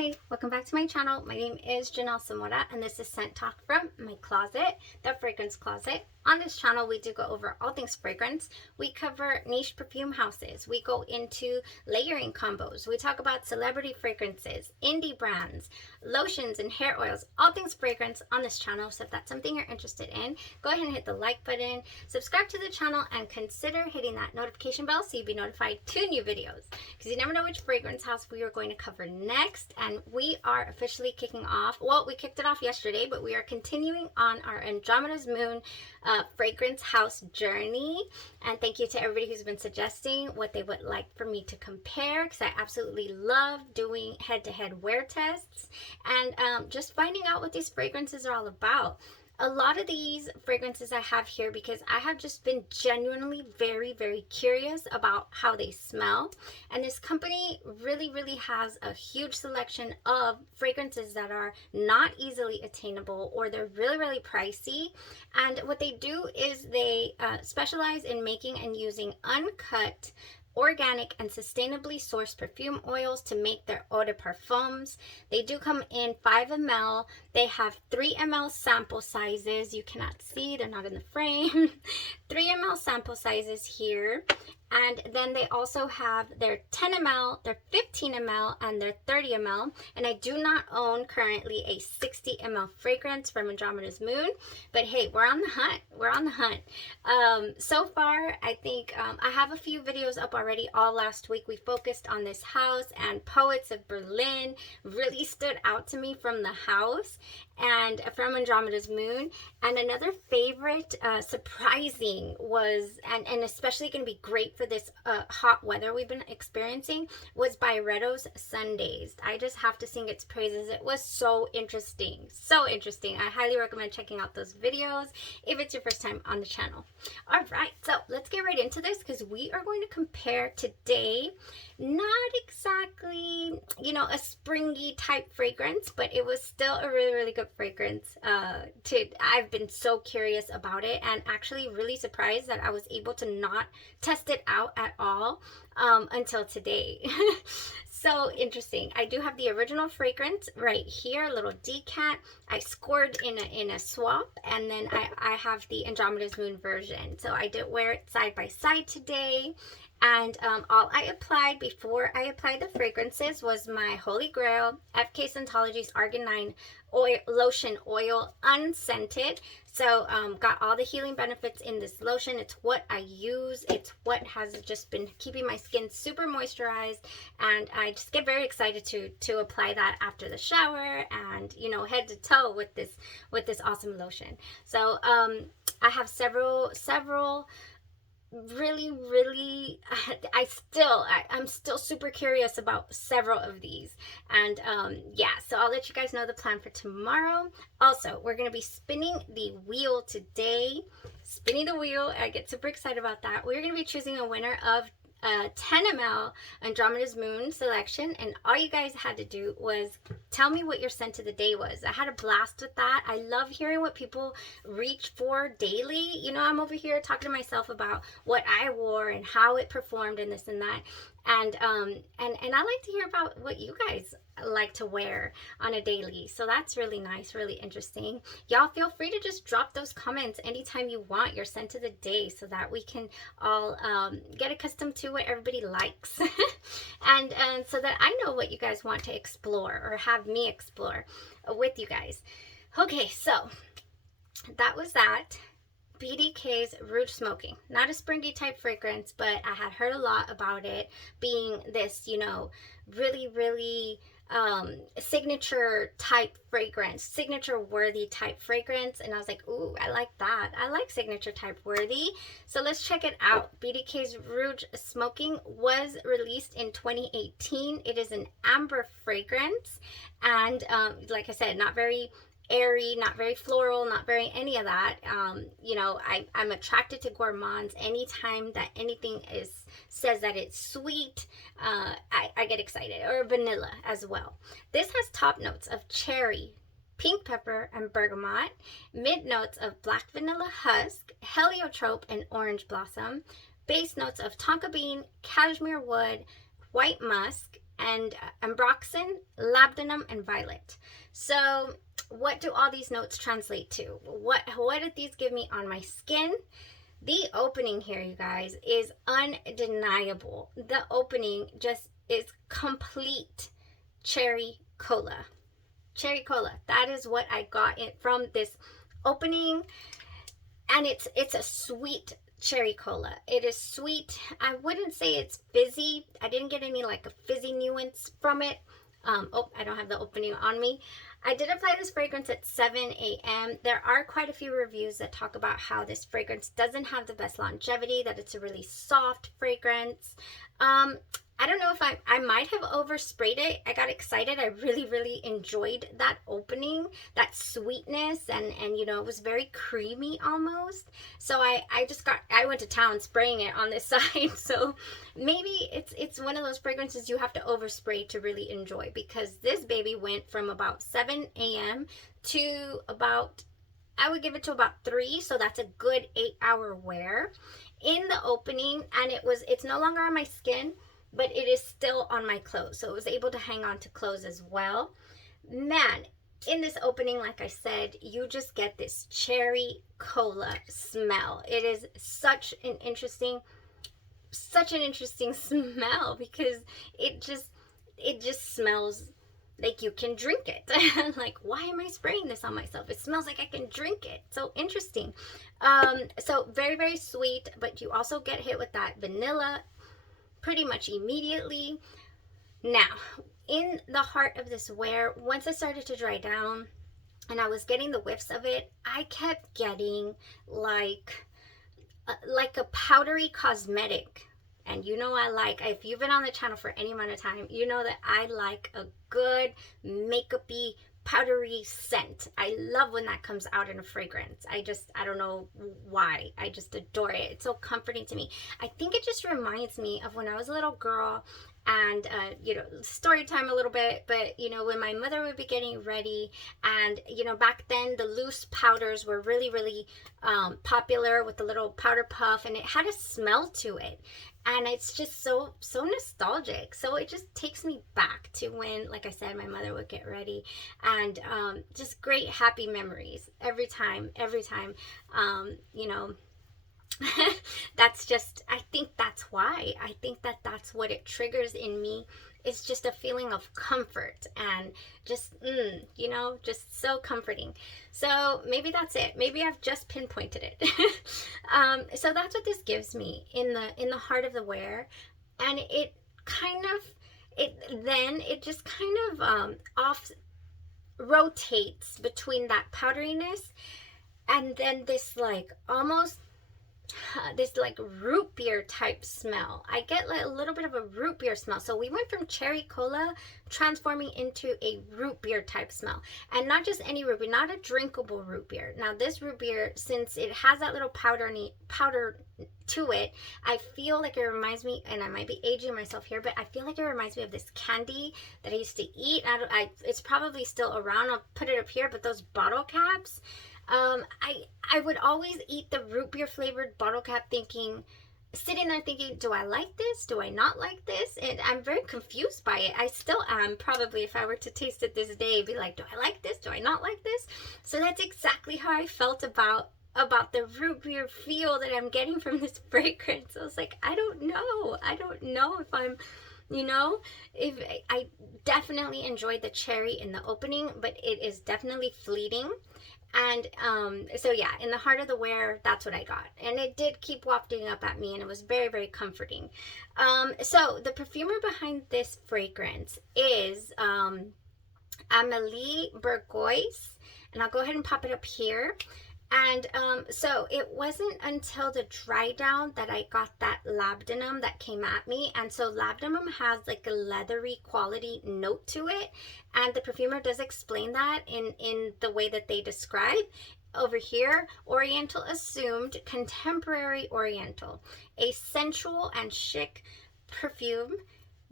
Hi, welcome back to my channel. My name is Janelle Samora and this is Scent Talk from my closet, the fragrance closet. On this channel, we do go over all things fragrance. We cover niche perfume houses. We go into layering combos. We talk about celebrity fragrances, indie brands, lotions and hair oils, all things fragrance on this channel. So if that's something you're interested in, go ahead and hit the like button, subscribe to the channel, and consider hitting that notification bell so you'll be notified to new videos, because you never know which fragrance house we are going to cover next. And we are officially kicking off, well, we kicked it off yesterday, but we are continuing on our Andromeda's Moon fragrance house journey. And thank you to everybody who's been suggesting what they would like for me to compare, because I absolutely love doing head-to-head wear tests and just finding out what these fragrances are all about. A lot of these fragrances I have here because I have just been genuinely very, very curious about how they smell. And this company really has a huge selection of fragrances that are not easily attainable, or they're really pricey. And what they do is they specialize in making and using uncut, organic and sustainably sourced perfume oils to make their eau de parfums. They do come in 5 ml. They have 3 ml sample sizes. You cannot see, they're not in the frame. 3 ml sample sizes here. And then they also have their 10 ml, their 15 ml, and their 30 ml. And I do not own currently a 60 ml fragrance from Andromeda's Moon. But hey, we're on the hunt. We're on the hunt. So far, I think I have a few videos up already. All last week, we focused on this house, and Poets of Berlin really stood out to me from the house and from Andromeda's Moon. And another favorite, surprising was, and especially going to be great for this hot weather we've been experiencing, was Byretto's Sundays. I just have to sing its praises. It was so interesting. So interesting. I highly recommend checking out those videos if it's your first time on the channel. All right, so let's get right into this, because we are going to compare today, not exactly, you know, a springy type fragrance, but it was still a really good fragrance. I've been so curious about it, and actually really surprised that I was able to not test it out at all until today. So interesting. I do have the original fragrance right here, a little decant. I scored in a swap, and then I have the Andromeda's Moon version. So I did wear it side by side today. And all I applied before I applied the fragrances was my Holy Grail FK Scentology's Arginine lotion oil, unscented. So got all the healing benefits in this lotion. It's what I use. It's what has just been keeping my skin super moisturized, and I just get very excited to apply that after the shower and, you know, head to toe with this awesome lotion. So I have several really I'm still super curious about several of these. And yeah, so I'll let you guys know the plan for tomorrow. Also, we're going to be spinning the wheel today. Spinning the wheel, I get super excited about that. We're going to be choosing a winner of 10 ml Andromeda's Moon selection, and all you guys had to do was tell me what your scent of the day was. I had a blast with that. I love hearing what people reach for daily. You know, I'm over here talking to myself about what I wore and how it performed and this and that. And I like to hear about what you guys like to wear on a daily. So that's really nice, really interesting. Y'all feel free to just drop those comments anytime you want, your scent of the day, so that we can all get accustomed to what everybody likes. and so that I know what you guys want to explore or have me explore with you guys. Okay, so that was that. BDK's Rouge Smoking. Not a springy type fragrance, but I had heard a lot about it being this, you know, really signature type fragrance, signature worthy type fragrance. And I was like, ooh, I like that. I like signature type worthy. So let's check it out. BDK's Rouge Smoking was released in 2018. It is an amber fragrance. And like I said, not very airy, not very floral, not very any of that. You know, I'm attracted to gourmands. Anytime that anything says that it's sweet, I get excited. Or vanilla as well. This has top notes of cherry, pink pepper, and bergamot, mid notes of black vanilla husk, heliotrope, and orange blossom, base notes of tonka bean, cashmere wood, white musk, and ambroxan, labdanum, and violet. So what do all these notes translate to? What did these give me on my skin? The opening here, you guys, is undeniable. The opening just is complete cherry cola. Cherry cola. That is what I got from this opening. And it's a sweet cherry cola. It is sweet. I wouldn't say it's fizzy. I didn't get any like a fizzy nuance from it. Oh, I don't have the opening on me. I did apply this fragrance at 7 a.m. There are quite a few reviews that talk about how this fragrance doesn't have the best longevity, that it's a really soft fragrance. I don't know if I might have oversprayed it. I got excited. I really enjoyed that opening, that sweetness, and you know, it was very creamy almost. So I went to town spraying it on this side. So maybe it's one of those fragrances you have to overspray to really enjoy, because this baby went from about 7 a.m. to about, I would give it to about 3, so that's a good 8-hour wear in the opening. And it's no longer on my skin, but it is still on my clothes, so it was able to hang on to clothes as well. Man, in this opening, like I said, you just get this cherry cola smell. It is such an interesting smell, because it just smells like you can drink it. Like, why am I spraying this on myself? It smells like I can drink it. So interesting. So very sweet, but you also get hit with that vanilla pretty much immediately. Now, in the heart of this wear, once it started to dry down and I was getting the whiffs of it, I kept getting like a powdery cosmetic. And you know, if you've been on the channel for any amount of time, you know that I like a good makeup-y powdery scent. I love when that comes out in a fragrance. I don't know why. I just adore it. It's so comforting to me. I think it just reminds me of when I was a little girl, and you know, story time a little bit, but you know, when my mother would be getting ready, and you know, back then the loose powders were really popular, with the little powder puff, and it had a smell to it. And it's just so nostalgic. So it just takes me back to when, like I said, my mother would get ready, and just great happy memories every time. You know, that's just, I think that's why. I think that's what it triggers in me. It's just a feeling of comfort, and just, you know, just so comforting. So maybe that's it. Maybe I've just pinpointed it. So that's what this gives me in the heart of the wear. And it just kind of off rotates between that powderiness and then this like almost this like root beer type smell. I get like a little bit of a root beer smell. So we went from cherry cola transforming into a root beer type smell, and not just any root beer, not a drinkable root beer. Now this root beer, since it has that little powder to it, I feel like it reminds me, and I might be aging myself here, but I feel like it reminds me of this candy that I used to eat. It's probably still around. I'll put it up here, but those bottle caps. I would always eat the root beer flavored bottle cap sitting there thinking, do I like this? Do I not like this? And I'm very confused by it. I still am, probably, if I were to taste it this day, be like, do I like this? Do I not like this? So that's exactly how I felt about the root beer feel that I'm getting from this fragrance. I was like, I don't know if I'm, you know, if I definitely enjoyed the cherry in the opening, but it is definitely fleeting. And so yeah, in the heart of the wear, that's what I got, and it did keep wafting up at me, and it was very comforting. So the perfumer behind this fragrance is Amélie Bourgeois, and I'll go ahead and pop it up here. And so it wasn't until the dry down that I got that labdanum that came at me. And so labdanum has like a leathery quality note to it, and the perfumer does explain that in the way that they describe over here. Oriental assumed, contemporary oriental, a sensual and chic perfume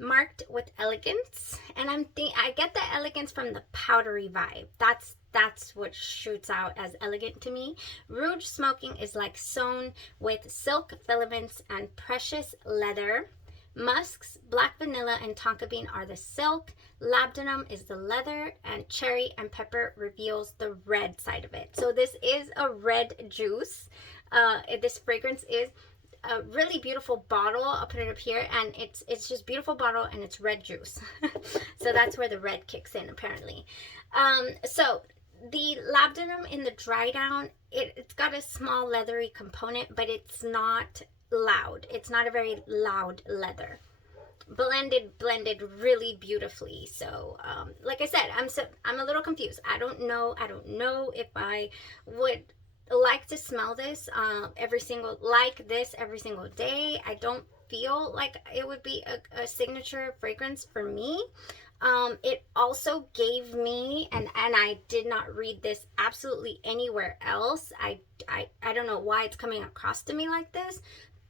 marked with elegance. And I get the elegance from the powdery vibe. That's what shoots out as elegant to me. Rouge Smoking is like sewn with silk filaments and precious leather. Musks, black vanilla, and tonka bean are the silk. Labdanum is the leather, and cherry and pepper reveals the red side of it. So this is a red juice. This fragrance is a really beautiful bottle. I'll put it up here, and it's just beautiful bottle, and it's red juice. So that's where the red kicks in, apparently. So the labdanum in the dry down, it's got a small leathery component, but it's not loud. It's not a very loud leather. Blended really beautifully. So like I said, I'm a little confused. I don't know if I would like to smell this every single day. I don't feel like it would be a signature fragrance for me. It also gave me, and I did not read this absolutely anywhere else. I don't know why it's coming across to me like this,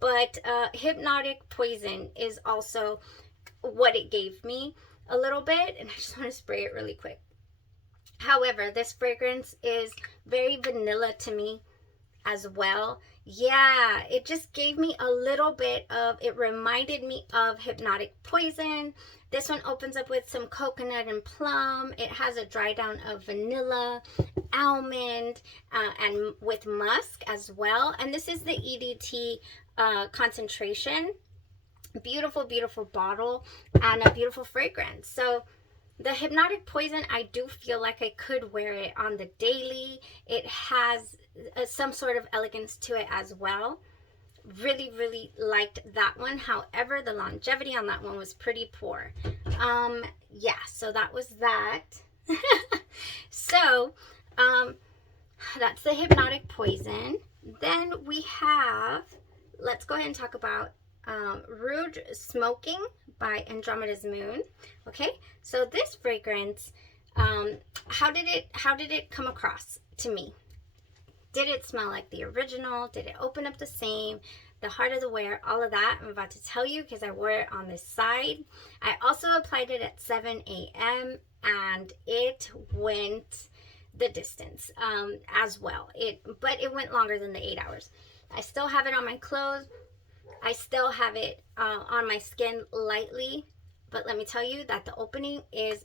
but hypnotic poison is also what it gave me a little bit, and I just want to spray it really quick. However, this fragrance is very vanilla to me as well. Yeah, it just gave me a little bit of, it reminded me of hypnotic poison. This one opens up with some coconut and plum. It has a dry down of vanilla, almond, and with musk as well. And this is the EDT concentration. Beautiful, beautiful bottle and a beautiful fragrance. So the hypnotic poison, I do feel like I could wear it on the daily. It has some sort of elegance to it as well. Really, really liked that one. However, the longevity on that one was pretty poor. Yeah, so that was that. So that's the hypnotic poison. Then we have, let's go ahead and talk about Rouge Smoking by Andromeda's Moon. Okay, so this fragrance, how did it come across to me? Did it smell like the original? Did it open up the same? The heart of the wear, all of that I'm about to tell you because I wore it on this side. I also applied it at 7 a.m. and it went the distance as well. But it went longer than the 8 hours. I still have it on my clothes. I still have it on my skin lightly, but let me tell you that the opening is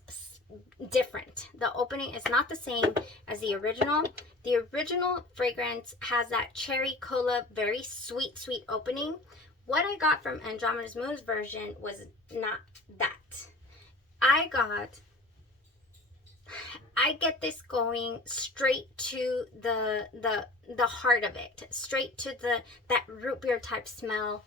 different. The opening is not the same as the original. The original fragrance has that cherry cola, very sweet opening. What I got from Andromeda's Moon's version was not that. I get this going straight to the heart of it, straight to that root beer type smell,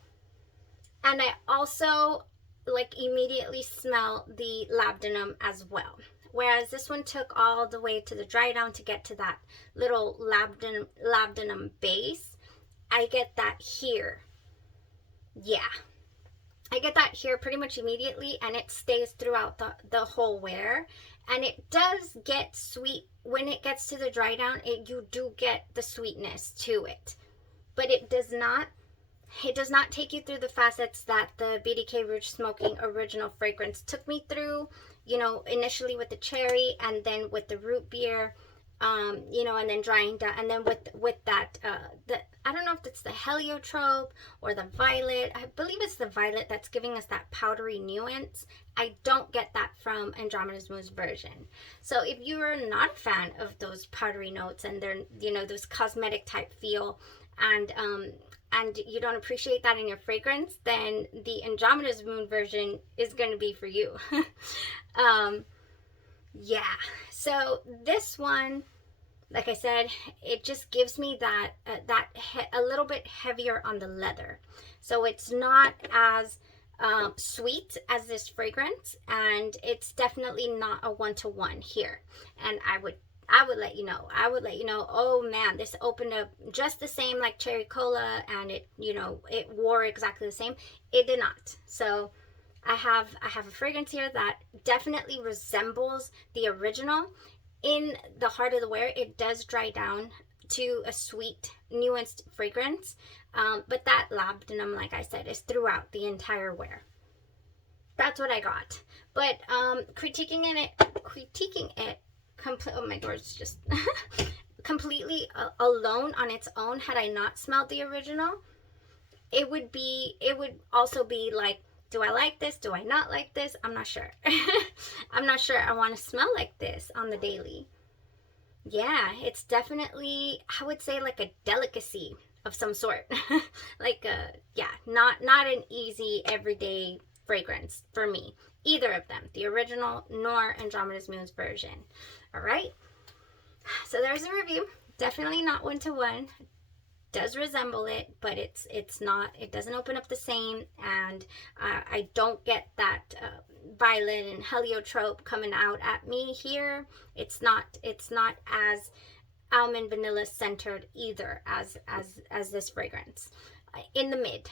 and I also like immediately smell the labdanum as well. Whereas this one took all the way to the dry down to get to that little labdanum base. I get that here. Yeah, I get that here pretty much immediately, and it stays throughout the whole wear. And it does get sweet when it gets to the dry down. You do get the sweetness to it, but it does not take you through the facets that the BDK Rouge Smoking original fragrance took me through. You know, initially with the cherry, and then with the root beer, you know, and then drying down, and then with that I don't know if it's the heliotrope or the violet. I believe it's the violet that's giving us that powdery nuance. I don't get that from Andromeda's Moon's version. So if you are not a fan of those powdery notes and they're, you know, those cosmetic type feel, and you don't appreciate that in your fragrance, then the Andromeda's Moon version is going to be for you. Yeah, so this one, like I said, it just gives me that a little bit heavier on the leather. So it's not as sweet as this fragrance, and it's definitely not a one-to-one here. And I would let you know. Oh man, this opened up just the same like cherry cola, and it, you know, it wore exactly the same. It did not. So I have a fragrance here that definitely resembles the original. In the heart of the wear, it does dry down to a sweet, nuanced fragrance, but that labdanum, like I said, is throughout the entire wear. That's what I got. But critiquing it, oh my door's just completely alone on its own, had I not smelled the original, it would also be like Do I like this? Do I not like this? I'm not sure. I'm not sure I want to smell like this on the daily. Yeah, it's definitely, I would say, like a delicacy of some sort. Like yeah, not an easy everyday fragrance for me. Either of them, the original nor Andromeda's Moon's version. All right. So there's a review. Definitely not one to one. Does resemble it, but it's not. It doesn't open up the same, and I don't get that violet and heliotrope coming out at me here. It's not as almond vanilla centered either as this fragrance. In the mid.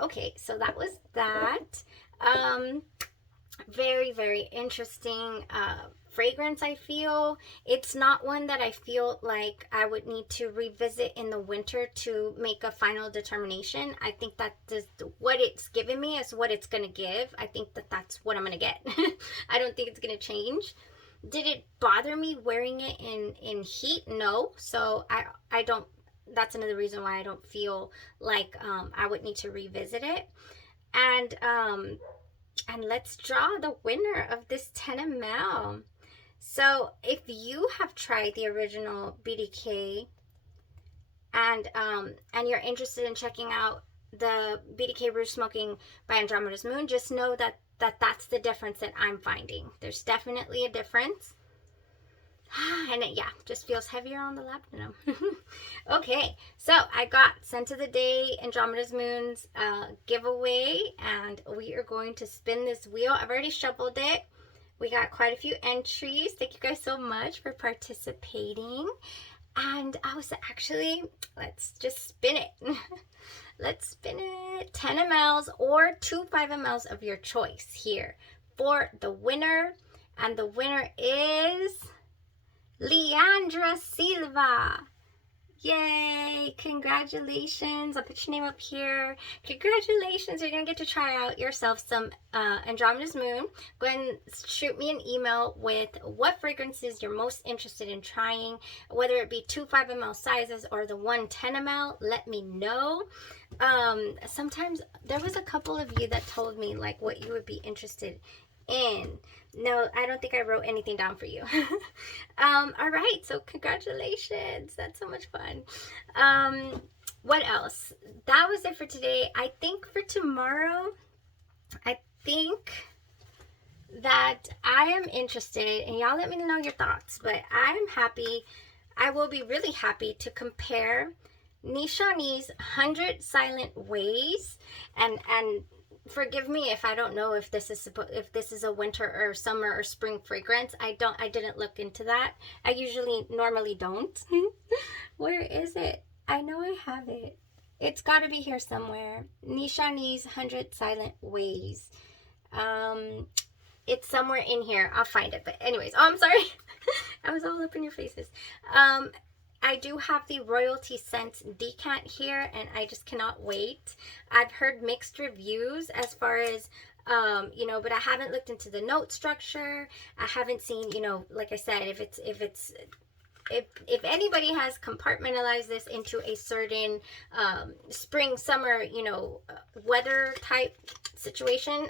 Okay, so that was that. Very, very interesting fragrance. I feel it's not one that I feel like I would need to revisit in the winter to make a final determination. I think that what it's given me is what it's going to give. I think that that's what I'm going to get. I don't think it's going to change. Did it bother me wearing it in heat? No. So I don't, that's another reason why I don't feel like I would need to revisit it. And let's draw the winner of this 10 ml. So if you have tried the original BDK and you're interested in checking out the BDK Rouge Smoking by Andromeda's Moon, just know that's the difference that I'm finding. There's definitely a difference. And it, yeah, just feels heavier on the labdanum. Okay, so I got Scent of the Day, Andromeda's Moon's giveaway, and we are going to spin this wheel. I've already shuffled it. We got quite a few entries. Thank you guys so much for participating. And I was actually, let's just spin it. Let's spin it. 10 mLs or 2 5 mLs of your choice here for the winner. And the winner is Leandra Silva. Yay! Congratulations. I'll put your name up here. Congratulations. You're going to get to try out yourself some Andromeda's Moon. Go ahead and shoot me an email with what fragrances you're most interested in trying, whether it be 2 5 ml sizes or the 1 10 ml. Let me know. Sometimes there was a couple of you that told me like what you would be interested in. No, I don't think I wrote anything down for you. All right, so congratulations. That's so much fun. What else? That was it for today. I think for tomorrow, I think that I am interested, and y'all let me know your thoughts, but I am happy. I will be really happy to compare Nishani's 100 Silent Ways, and forgive me if I don't know if this is a winter or summer or spring fragrance. I didn't look into that. I normally don't. Where is it? I know I have it. It's got to be here somewhere. Nishani's 100 Silent Ways. It's somewhere in here. I'll find it. But anyways, oh, I'm sorry. I was all up in your faces. I do have the Royalty Scent decant here, and I just cannot wait. I've heard mixed reviews as far as, you know, but I haven't looked into the note structure. I haven't seen, you know, like I said, if anybody has compartmentalized this into a certain spring, summer, you know, weather type situation,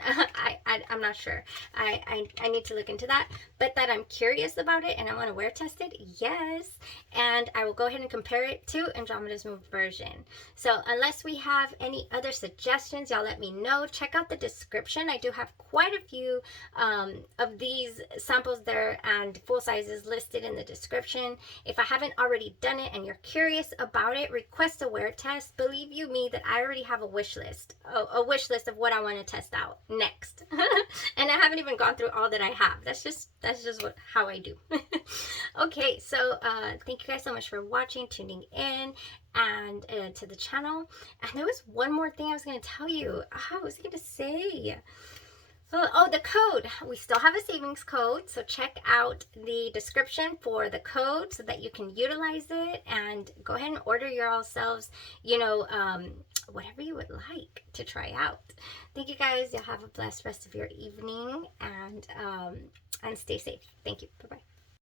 I'm not sure. I need to look into that, but that I'm curious about it and I want to wear test it, yes. And I will go ahead and compare it to Andromeda's Moon version. So unless we have any other suggestions, y'all let me know. Check out the description. I do have quite a few of these samples there and full sizes listed in the description. If I haven't already done it and you're curious about it, request a wear test. Believe you me that I already have a wish list of what I want to test out next. And I haven't even gone through all that I have. That's just how I do. Okay, so thank you guys so much for watching, tuning in, and to the channel. And there was one more thing I was going to tell you. I was going to say, oh, the code. We still have a savings code, so check out the description for the code so that you can utilize it and go ahead and order yourselves, you know, whatever you would like to try out. Thank you guys. You'll have a blessed rest of your evening, and stay safe. Thank you. Bye-bye.